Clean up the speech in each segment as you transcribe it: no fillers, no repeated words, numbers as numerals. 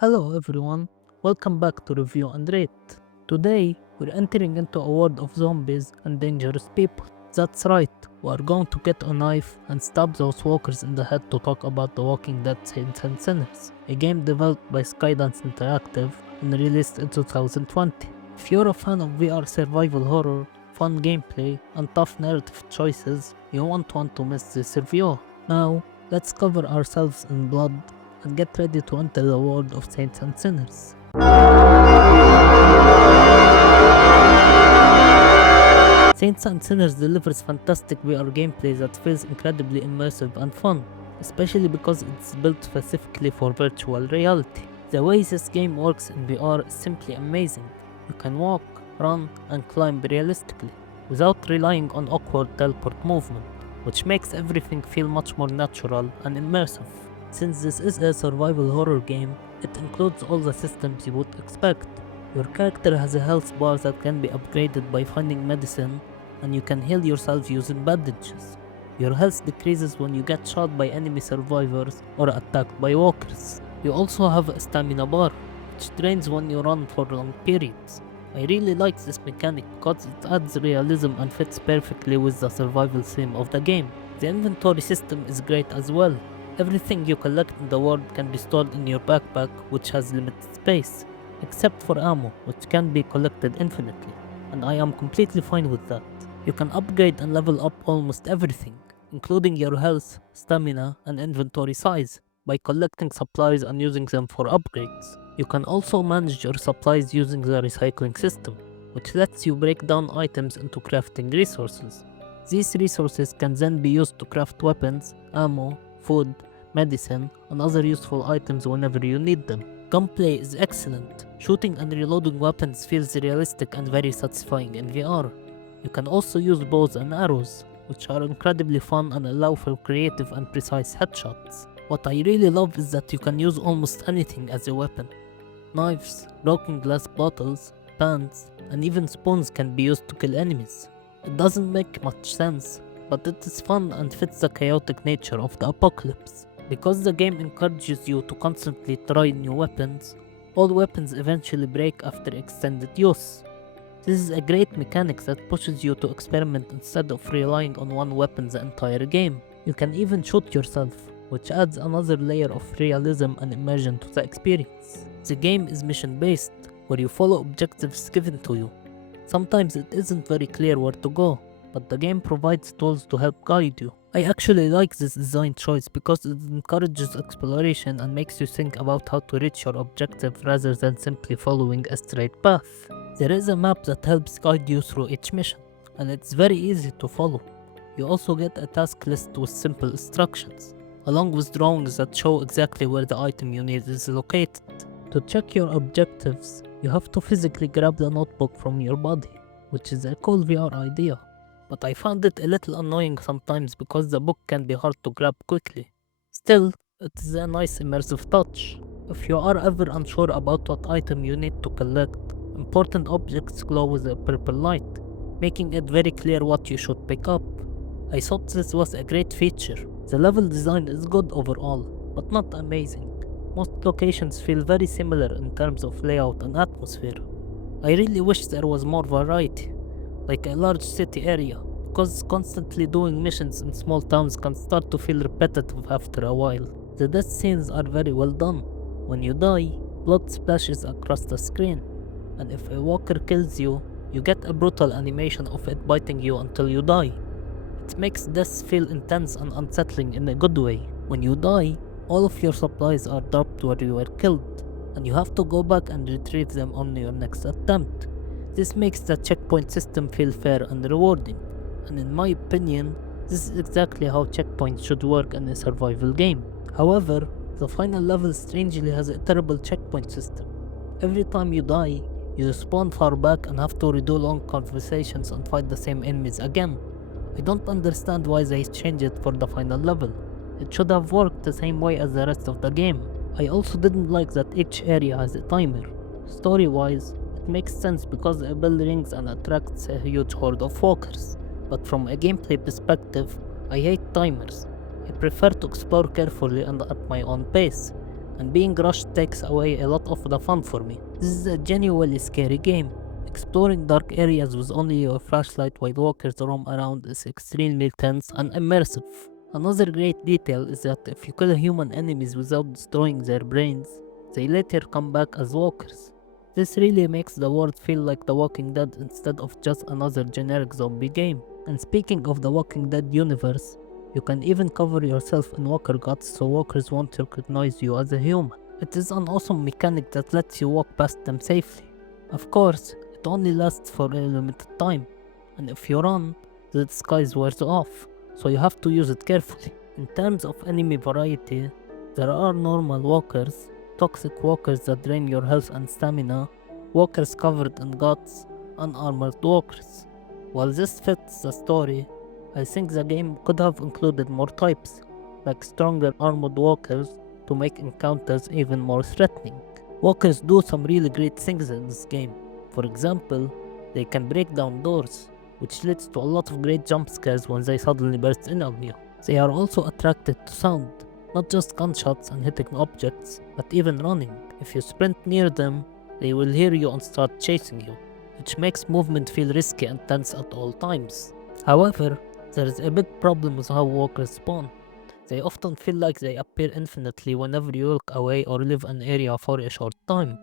Hello everyone, welcome back to Review and Rate. Today, we're entering into a world of zombies and dangerous people. That's right, we are going to get a knife and stab those walkers in the head to talk about The Walking Dead Saints and Sinners, a game developed by Skydance Interactive and released in 2020. If you're a fan of VR survival horror, fun gameplay, and tough narrative choices, you won't want to miss this review. Now, let's cover ourselves in blood and get ready to enter the world of saints and sinners. Saints and Sinners delivers fantastic VR gameplay that feels incredibly immersive and fun, especially because it's built specifically for virtual reality. The way this game works in VR is simply amazing. You can walk, run, and climb realistically, without relying on awkward teleport movement, which makes everything feel much more natural and immersive. Since this is a survival horror game, it includes all the systems you would expect. Your character has a health bar that can be upgraded by finding medicine, and you can heal yourself using bandages. Your health decreases when you get shot by enemy survivors or attacked by walkers. You also have a stamina bar, which drains when you run for long periods. I really like this mechanic because it adds realism and fits perfectly with the survival theme of the game. The inventory system is great as well. Everything you collect in the world can be stored in your backpack, which has limited space, except for ammo, which can be collected infinitely, and I am completely fine with that. You can upgrade and level up almost everything, including your health, stamina, and inventory size, by collecting supplies and using them for upgrades. You can also manage your supplies using the recycling system, which lets you break down items into crafting resources. These resources can then be used to craft weapons, ammo, food, medicine, and other useful items whenever you need them. Gunplay is excellent. Shooting and reloading weapons feels realistic and very satisfying in VR. You can also use bows and arrows, which are incredibly fun and allow for creative and precise headshots. What I really love is that you can use almost anything as a weapon. Knives, broken glass bottles, pans, and even spoons can be used to kill enemies. It doesn't make much sense, but it is fun and fits the chaotic nature of the apocalypse. Because the game encourages you to constantly try new weapons, all weapons eventually break after extended use. This is a great mechanic that pushes you to experiment instead of relying on one weapon the entire game. You can even shoot yourself, which adds another layer of realism and immersion to the experience. The game is mission based, where you follow objectives given to you. Sometimes it isn't very clear where to go, but the game provides tools to help guide you. I actually like this design choice because it encourages exploration and makes you think about how to reach your objective rather than simply following a straight path. There is a map that helps guide you through each mission, and it's very easy to follow. You also get a task list with simple instructions, along with drawings that show exactly where the item you need is located. To check your objectives, you have to physically grab the notebook from your body, which is a cool VR idea. But I found it a little annoying sometimes because the book can be hard to grab quickly. Still, it is a nice immersive touch. If you are ever unsure about what item you need to collect, important objects glow with a purple light, making it very clear what you should pick up. I thought this was a great feature. The level design is good overall, but not amazing. Most locations feel very similar in terms of layout and atmosphere. I really wish there was more variety, like a large city area, because constantly doing missions in small towns can start to feel repetitive after a while. The death scenes are very well done. When you die, blood splashes across the screen, and if a walker kills you, you get a brutal animation of it biting you until you die. It makes death feel intense and unsettling in a good way. When you die, all of your supplies are dropped where you were killed, and you have to go back and retrieve them on your next attempt. This makes the checkpoint system feel fair and rewarding, and in my opinion, this is exactly how checkpoints should work in a survival game. However, the final level strangely has a terrible checkpoint system. Every time you die, you spawn far back and have to redo long conversations and fight the same enemies again. I don't understand why they changed it for the final level. It should have worked the same way as the rest of the game. I also didn't like that each area has a timer. Story-wise, it makes sense because a bell rings and attracts a huge horde of walkers. But from a gameplay perspective, I hate timers. I prefer to explore carefully and at my own pace. and being rushed takes away a lot of the fun for me. This is a genuinely scary game. Exploring dark areas with only your flashlight while walkers roam around is extremely tense and immersive. Another great detail is that if you kill human enemies without destroying their brains, they later come back as walkers. This really makes the world feel like The Walking Dead instead of just another generic zombie game. And speaking of the Walking Dead universe, you can even cover yourself in walker guts so walkers won't recognize you as a human. It is an awesome mechanic that lets you walk past them safely. Of course, it only lasts for a limited time, and if you run, the disguise wears off, so you have to use it carefully. In terms of enemy variety, there are normal walkers, toxic walkers that drain your health and stamina, walkers covered in guts, and armored walkers. While this fits the story, I think the game could have included more types, like stronger armored walkers to make encounters even more threatening. Walkers do some really great things in this game. For example, they can break down doors, which leads to a lot of great jump scares when they suddenly burst in on you. They are also attracted to sound, not just gunshots and hitting objects, but even running. If you sprint near them, they will hear you and start chasing you, which makes movement feel risky and tense at all times. However, there is a big problem with how walkers spawn. They often feel like they appear infinitely whenever you look away or leave an area for a short time.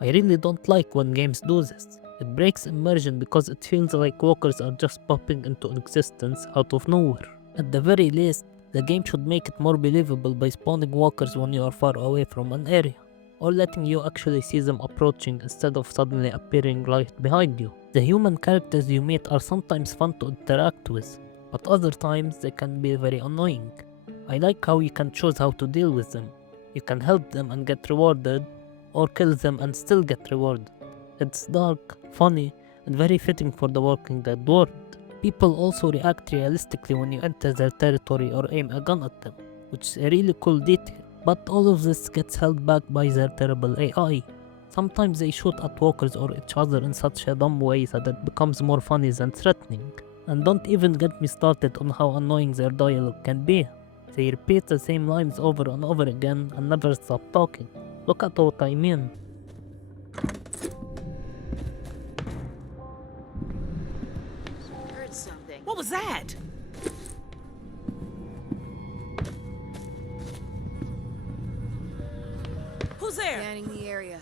I really don't like when games do this. It breaks immersion because it feels like walkers are just popping into existence out of nowhere. At the very least, the game should make it more believable by spawning walkers when you are far away from an area, or letting you actually see them approaching instead of suddenly appearing right behind you. The human characters you meet are sometimes fun to interact with, but other times they can be very annoying. I like how you can choose how to deal with them. You can help them and get rewarded, or kill them and still get rewarded. It's dark, funny, and very fitting for the Walking Dead world. People also react realistically when you enter their territory or aim a gun at them, which is a really cool detail. But all of this gets held back by their terrible AI. Sometimes they shoot at walkers or each other in such a dumb way that it becomes more funny than threatening. And don't even get me started on how annoying their dialogue can be. They repeat the same lines over and over again and never stop talking. Look at what I mean. Heard something. What was that? Who's there? Scanning the area.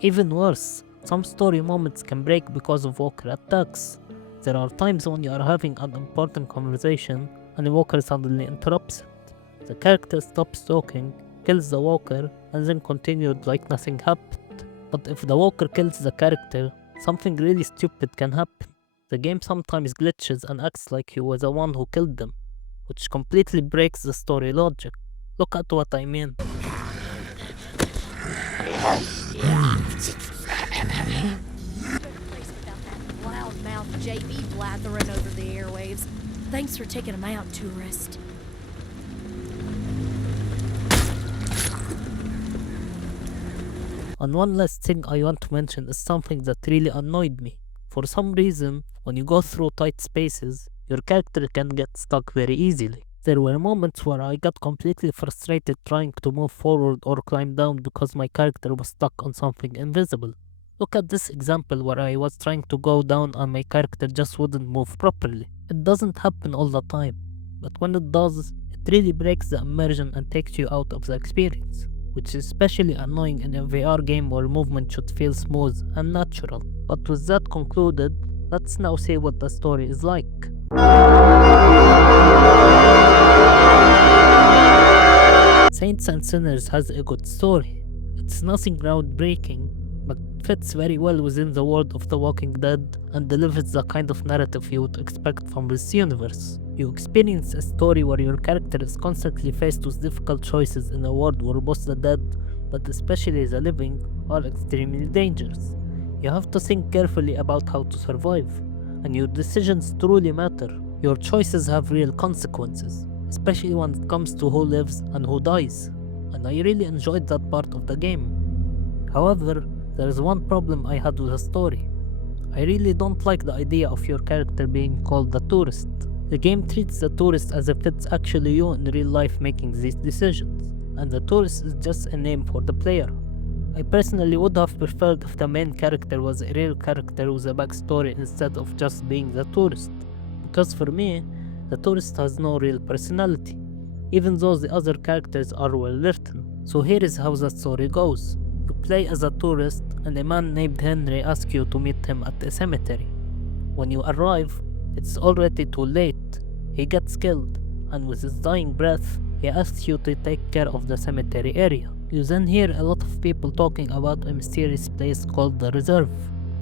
Even worse, some story moments can break because of walker attacks. There are times when you are having an important conversation and a walker suddenly interrupts it. The character stops talking, kills the walker, and then continued like nothing happened. But if the walker kills the character, something really stupid can happen. The game sometimes glitches and acts like you were the one who killed them, which completely breaks the story logic. Look at what I mean. Loudmouth JV blathering over the airwaves. Thanks for taking him out, tourist. And one last thing I want to mention is something that really annoyed me. For some reason, when you go through tight spaces, your character can get stuck very easily. There were moments where I got completely frustrated trying to move forward or climb down because my character was stuck on something invisible. Look at this example where I was trying to go down and my character just wouldn't move properly. It doesn't happen all the time, but when it does, it really breaks the immersion and takes you out of the experience, which is especially annoying in a VR game where movement should feel smooth and natural. But with that concluded, let's now see what the story is like. Saints and Sinners has a good story. It's nothing groundbreaking, but fits very well within the world of The Walking Dead and delivers the kind of narrative you would expect from this universe. You experience a story where your character is constantly faced with difficult choices in a world where both the dead, but especially the living, are extremely dangerous. You have to think carefully about how to survive, and your decisions truly matter. Your choices have real consequences, especially when it comes to who lives and who dies, and I really enjoyed that part of the game. However, there is one problem I had with the story. I really don't like the idea of your character being called the tourist. The game treats the tourist as if it's actually you in real life making these decisions, and the tourist is just a name for the player. I personally would have preferred if the main character was a real character with a backstory instead of just being the tourist, because for me, the tourist has no real personality, even though the other characters are well written. So here is how the story goes. You play as a tourist, and a man named Henry asks you to meet him at a cemetery. When you arrive, it's already too late. He gets killed, and with his dying breath, he asks you to take care of the cemetery area. You then hear a lot of people talking about a mysterious place called the Reserve,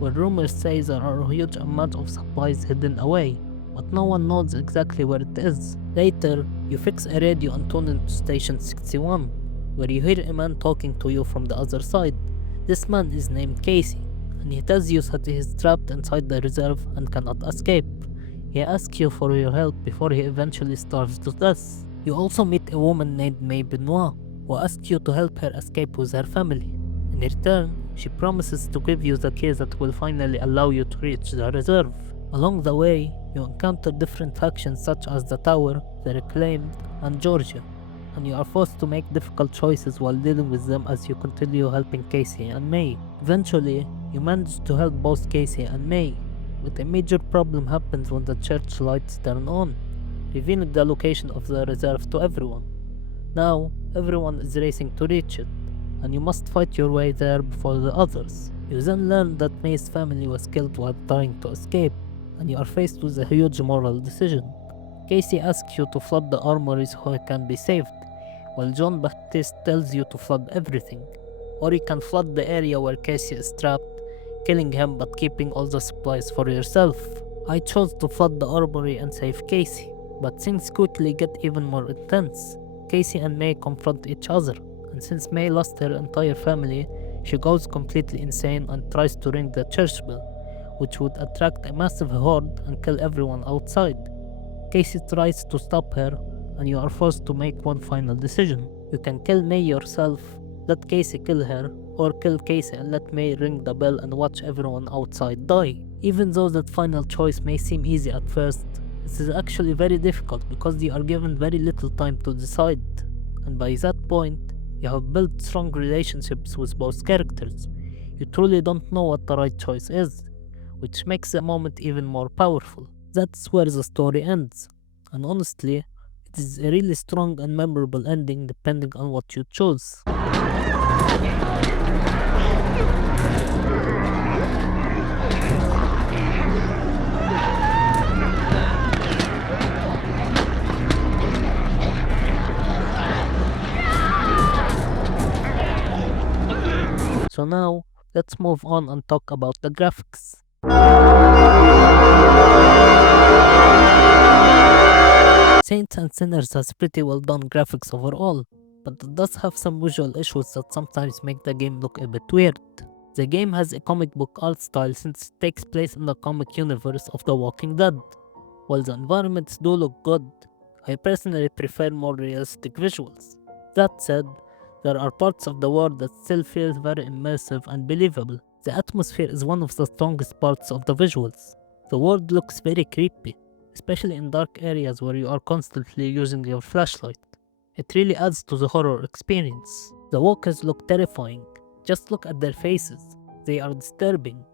where rumors say there are a huge amount of supplies hidden away, but no one knows exactly where it is. Later, you fix a radio and tune into station 61, where you hear a man talking to you from the other side. This man is named Casey, and he tells you that he is trapped inside the reserve and cannot escape. He asks you for your help before he eventually starves to death. You also meet a woman named May Benoit, who asks you to help her escape with her family. In return, she promises to give you the key that will finally allow you to reach the reserve. Along the way, you encounter different factions such as the Tower, the Reclaimed, and Georgia, and you are forced to make difficult choices while dealing with them as you continue helping Casey and May. Eventually, you manage to help both Casey and May, but a major problem happens when the church lights turn on, revealing the location of the reserve to everyone. Now, everyone is racing to reach it, and you must fight your way there before the others. You then learn that May's family was killed while trying to escape, and you are faced with a huge moral decision. Casey asks you to flood the armory so he can be saved, while John Baptiste tells you to flood everything. Or you can flood the area where Casey is trapped, killing him but keeping all the supplies for yourself. I chose to flood the armory and save Casey, but things quickly get even more intense. Casey and May confront each other, and since May lost her entire family, she goes completely insane and tries to ring the church bell, which would attract a massive horde and kill everyone outside. Casey tries to stop her, and you are forced to make one final decision. You can kill May yourself, let Casey kill her, or kill Casey and let May ring the bell and watch everyone outside die. Even though that final choice may seem easy at first, it is actually very difficult because you are given very little time to decide, and by that point, you have built strong relationships with both characters. You truly don't know what the right choice is, which makes the moment even more powerful. That's where the story ends, and honestly, it is a really strong and memorable ending depending on what you choose. So now, let's move on and talk about the graphics. Saints and Sinners has pretty well done graphics overall, but it does have some visual issues that sometimes make the game look a bit weird. The game has a comic book art style since it takes place in the comic universe of The Walking Dead. While the environments do look good, I personally prefer more realistic visuals. That said, there are parts of the world that still feel very immersive and believable. The atmosphere is one of the strongest parts of the visuals. The world looks very creepy, especially in dark areas where you are constantly using your flashlight. It really adds to the horror experience. The walkers look terrifying. Just look at their faces. They are disturbing.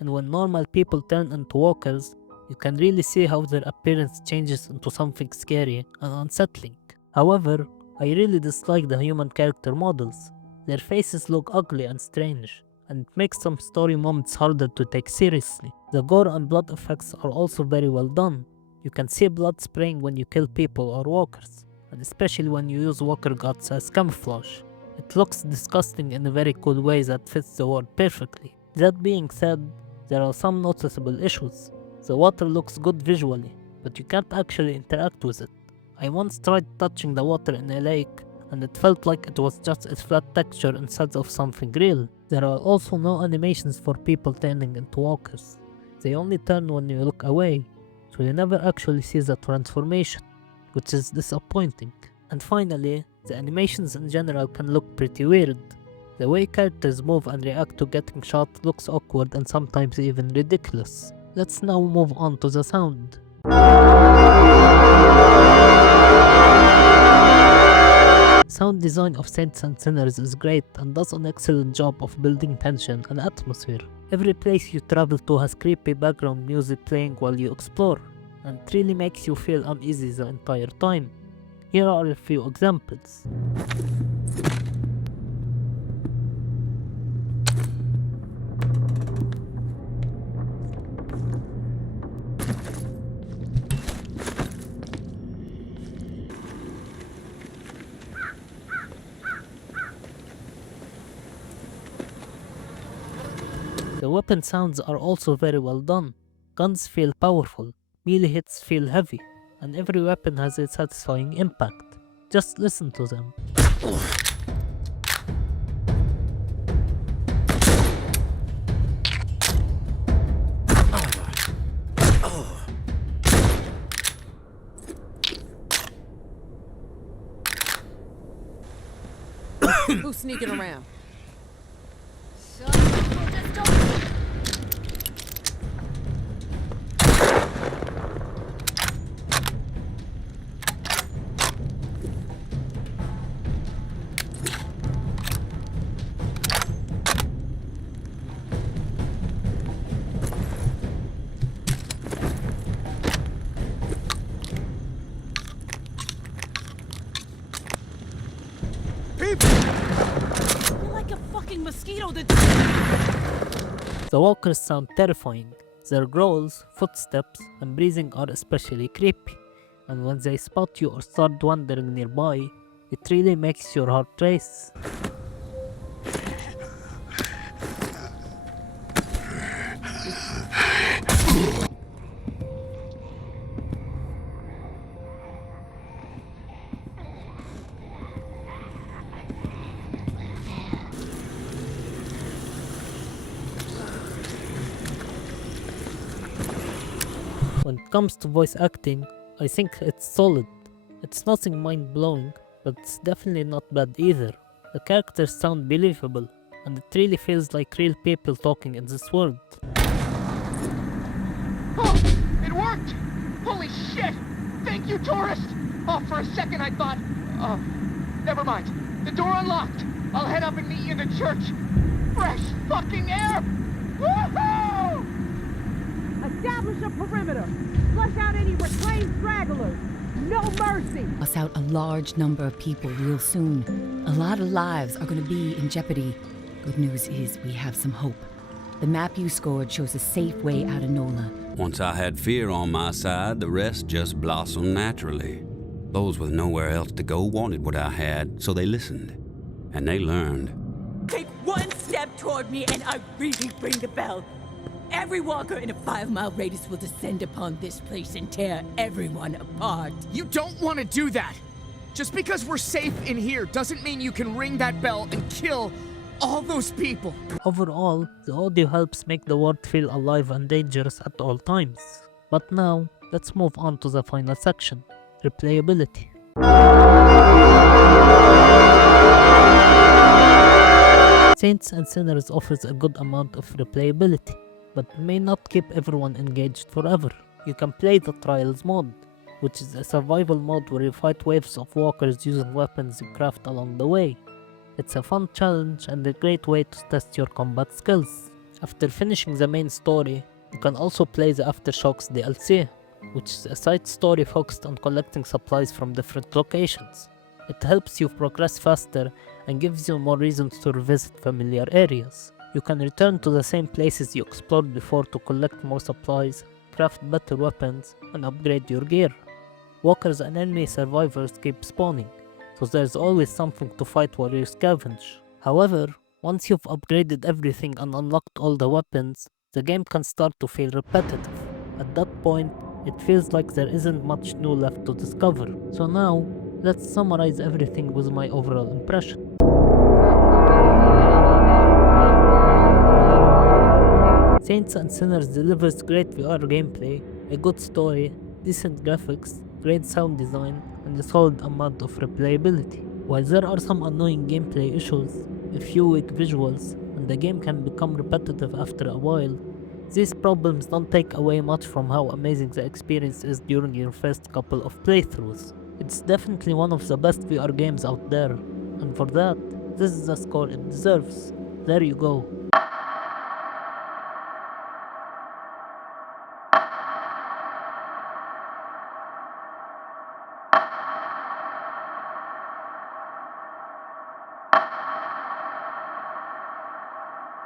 And when normal people turn into walkers, you can really see how their appearance changes into something scary and unsettling. However, I really dislike the human character models. Their faces look ugly and strange, and it makes some story moments harder to take seriously. The gore and blood effects are also very well done. You can see blood spraying when you kill people or walkers, and especially when you use walker guts as camouflage. It looks disgusting in a very cool way that fits the world perfectly. That being said, there are some noticeable issues. The water looks good visually, but you can't actually interact with it. I once tried touching the water in a lake, and it felt like it was just a flat texture instead of something real. There are also no animations for people turning into walkers. They only turn when you look away, so you never actually see the transformation, which is disappointing. And finally, the animations in general can look pretty weird. The way characters move and react to getting shot looks awkward and sometimes even ridiculous. Let's now move on to the sound. Sound design of Saints and Sinners is great and does an excellent job of building tension and atmosphere. Every place you travel to has creepy background music playing while you explore, and it really makes you feel uneasy the entire time. Here are a few examples. The weapon sounds are also very well done. Guns feel powerful, melee hits feel heavy, and every weapon has a satisfying impact. Just listen to them. Who's sneaking around? You're like a fucking mosquito that. The walkers sound terrifying. Their growls, footsteps, and breathing are especially creepy, and when they spot you or start wandering nearby, it really makes your heart race. When it comes to voice acting, I think it's solid. It's nothing mind-blowing, but it's definitely not bad either. The characters sound believable, and it really feels like real people talking in this world. Oh, it worked! Holy shit! Thank you, tourist! Oh, for a second I thought... never mind. The door unlocked. I'll head up and meet you in the church. Fresh fucking air! Woohoo! Establish a perimeter. Flush out any reclaimed stragglers. No mercy. Us out a large number of people real soon. A lot of lives are going to be in jeopardy. Good news is we have some hope. The map you scored shows a safe way out of NOLA. Once I had fear on my side, the rest just blossomed naturally. Those with nowhere else to go wanted what I had, so they listened. And they learned. Take one step toward me and I really ring the bell. Every walker in a 5-mile radius will descend upon this place and tear everyone apart. You don't want to do that! Just because we're safe in here doesn't mean you can ring that bell and kill all those people! Overall, the audio helps make the world feel alive and dangerous at all times. But now, let's move on to the final section, replayability. Saints and Sinners offers a good amount of replayability, but may not keep everyone engaged forever. You can play the Trials mode, which is a survival mode where you fight waves of walkers using weapons you craft along the way. It's a fun challenge and a great way to test your combat skills. After finishing the main story, you can also play the Aftershocks DLC, which is a side story focused on collecting supplies from different locations. It helps you progress faster and gives you more reasons to revisit familiar areas. You can return to the same places you explored before to collect more supplies, craft better weapons, and upgrade your gear. Walkers and enemy survivors keep spawning, so there's always something to fight while you scavenge. However, once you've upgraded everything and unlocked all the weapons, the game can start to feel repetitive. At that point, it feels like there isn't much new left to discover. So now, let's summarize everything with my overall impression. Saints and Sinners delivers great VR gameplay, a good story, decent graphics, great sound design, and a solid amount of replayability. While there are some annoying gameplay issues, a few weak visuals, and the game can become repetitive after a while, These problems don't take away much from how amazing the experience is during your first couple of playthroughs. It's definitely one of the best VR games out there, and for that, this is the score it deserves. There you go.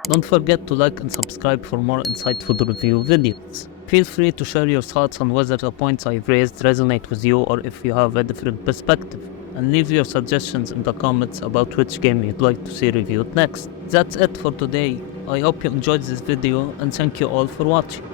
Don't forget to like and subscribe for more insightful review videos. Feel free to share your thoughts on whether the points I've raised resonate with you or if you have a different perspective, and leave your suggestions in the comments about which game you'd like to see reviewed next. That's it for today. I hope you enjoyed this video and thank you all for watching.